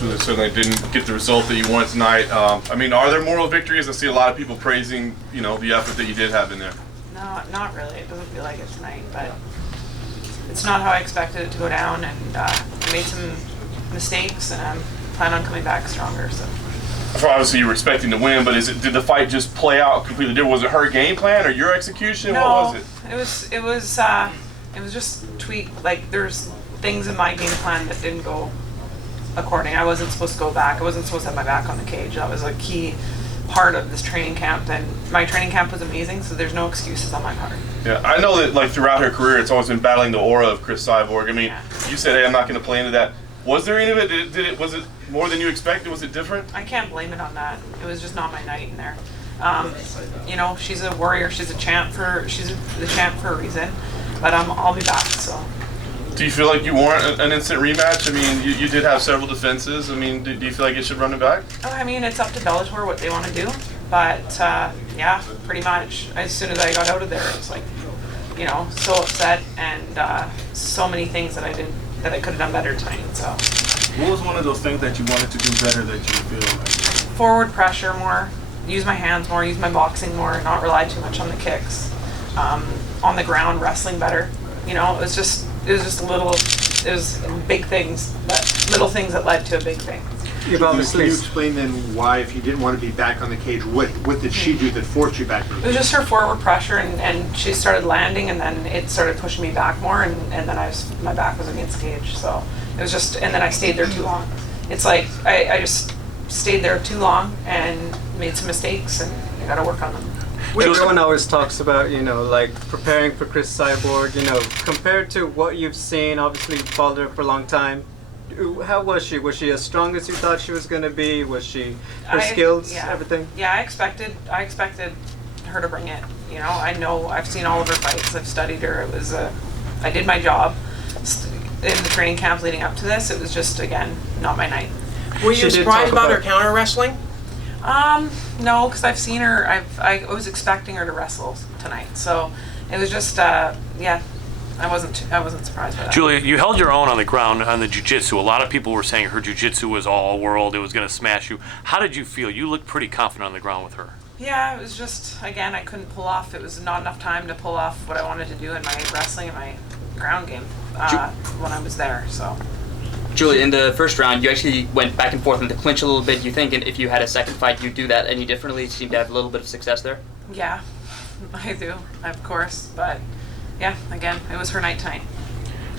unfortunately, certainly didn't get the result that you wanted tonight. I mean, are there moral victories? I see a lot of people praising, you know, the effort that you did have in there. No, not really. It doesn't feel like it tonight, but it's not how I expected it to go down, and I made some mistakes, and I plan on coming back stronger. So obviously you were expecting to win, but did the fight just play out completely different? Was it her game plan or your execution? No, what was it? It was just tweaked. Like, there's things in my game plan that didn't go according. I wasn't supposed to go back. I wasn't supposed to have my back on the cage. That was a key part of this training camp, and my training camp was amazing, so there's no excuses on my part. Yeah, I know that like throughout her career, it's always been battling the aura of Cris Cyborg. I mean, You said, hey, I'm not going to play into that. Was there any of it? Was it more than you expected? Was it different? I can't blame it on that. It was just not my night in there. You know, she's a warrior. She's the champ for a reason. But I'll be back. So. Do you feel like you warrant an instant rematch? I mean, you did have several defenses. I mean, do you feel like it should run it back? Oh, I mean, it's up to Bellator what they want to do. But yeah, pretty much. As soon as I got out of there, it was like, you know, so upset, and so many things that I could have done better tonight. So. What was one of those things that you wanted to do better that you feel like? Forward pressure more, use my hands more, use my boxing more, not rely too much on the kicks. On the ground, wrestling better. You know, it was just big things, but little things that led to a big thing. Can you explain then why, if you didn't want to be back on the cage, what did she do that forced you back? It was just her forward pressure, and she started landing, and then it started pushing me back more, and then my back was against the cage. So it was just, and then I stayed there too long. It's like I just stayed there too long and made some mistakes, and I got to work on them. Everyone always talks about, you know, like preparing for Cris Cyborg, you know, compared to what you've seen. Obviously you followed her for a long time. How was she? Was she as strong as you thought she was going to be? Was she, her skills, everything? Yeah, I expected her to bring it. You know, I've seen all of her fights. I've studied her. It was I did my job in the training camp leading up to this. It was just, again, not my night. Were you surprised about her counter wrestling? No, because I've seen her. I was expecting her to wrestle tonight, so it was just yeah. I wasn't surprised by that. Julia, you held your own on the ground on the jiu-jitsu. A lot of people were saying her jiu-jitsu was all world. It was going to smash you. How did you feel? You looked pretty confident on the ground with her. Yeah, it was just, again, I couldn't pull off. It was not enough time to pull off what I wanted to do in my wrestling and my ground game when I was there. So. Julia, in the first round, you actually went back and forth in the clinch a little bit. You think if you had a second fight, you'd do that any differently? You seem to have a little bit of success there? Yeah, I do, of course. But, yeah, again, it was her night tonight.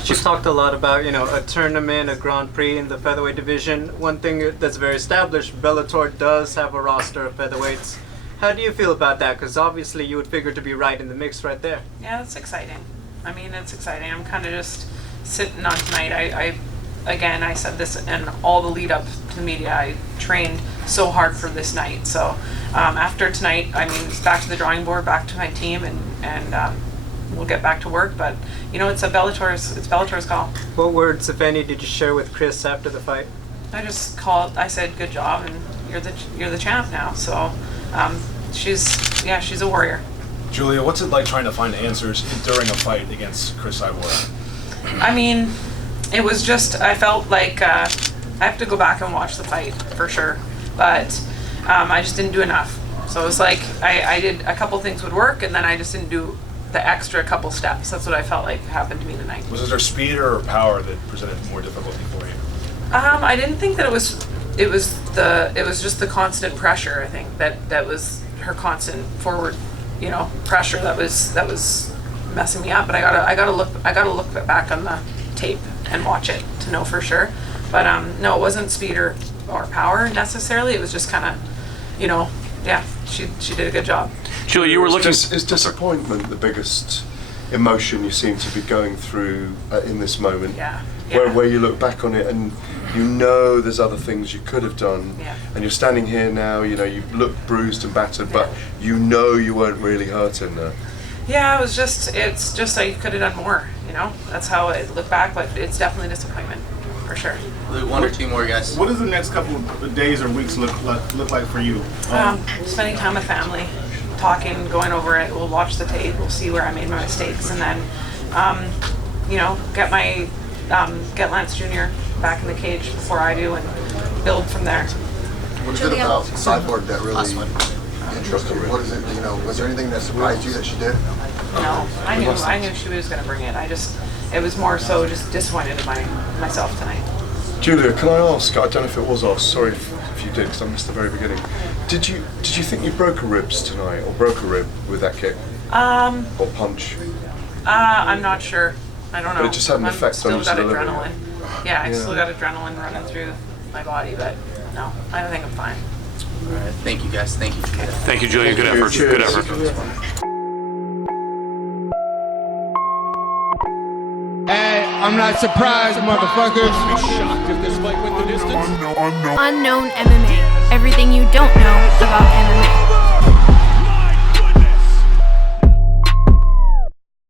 She's talked a lot about, you know, a tournament, a Grand Prix in the featherweight division. One thing that's very established, Bellator does have a roster of featherweights. How do you feel about that? Because obviously you would figure to be right in the mix right there. Yeah, it's exciting. I mean, it's exciting. I'm kind of just sitting on tonight. Again, I said this in all the lead up to the media. I trained so hard for this night. So after tonight, I mean, it's back to the drawing board, back to my team, and we'll get back to work. But you know, it's Bellator's call. What words, if any, did you share with Cris after the fight? I just called. I said, "Good job, and you're the champ now." So she's a warrior. Julia, what's it like trying to find answers during a fight against Cris Cyborg? I mean, it was just, I felt like I have to go back and watch the fight for sure, but I just didn't do enough. So it was like I did a couple things would work, and then I just didn't do the extra couple steps. That's what I felt like happened to me tonight. Was there speed or power that presented more difficulty for you? I didn't think that it was just the constant pressure. I think that was her constant forward, you know, pressure that was messing me up. But I gotta look back on the tape and watch it to know for sure. But no, it wasn't speed or power necessarily. It was just kind of, you know, yeah, she did a good job. Julia, you were looking. Is disappointment the biggest emotion you seem to be going through in this moment? Yeah. Where you look back on it and you know there's other things you could have done, and you're standing here now, you know, you look bruised and battered, but you know you weren't really hurting there. Yeah, it's just I could have done more, you know. That's how I look back, but it's definitely disappointment, for sure. One or two more guys. What does the next couple of days or weeks look like for you? Spending time with family, talking, going over it. We'll watch the tape. We'll see where I made my mistakes, and then, you know, get Lance Jr. back in the cage before I do, and build from there. What is it about Cyborg that really interested you? What is it, you know, was there anything that surprised you that she did? No, I knew she was going to bring it. It was more so just disappointed in myself tonight. Julia, can I ask? I don't know if it was asked. Sorry if you did, because I missed the very beginning. Did you think you broke a ribs tonight, or broke a rib with that kick? Or punch? I'm not sure. I don't know. But it just had an effect on your still got delivery. adrenaline. Yeah, I still got adrenaline running through my body, but no, I don't think I'm fine. All right, thank you guys. Thank you, Julia. Thank you, Julia. Good effort. Cheers. Good effort. Hey, I'm not surprised, motherfuckers. Unknown MMA. Everything you don't know about MMA.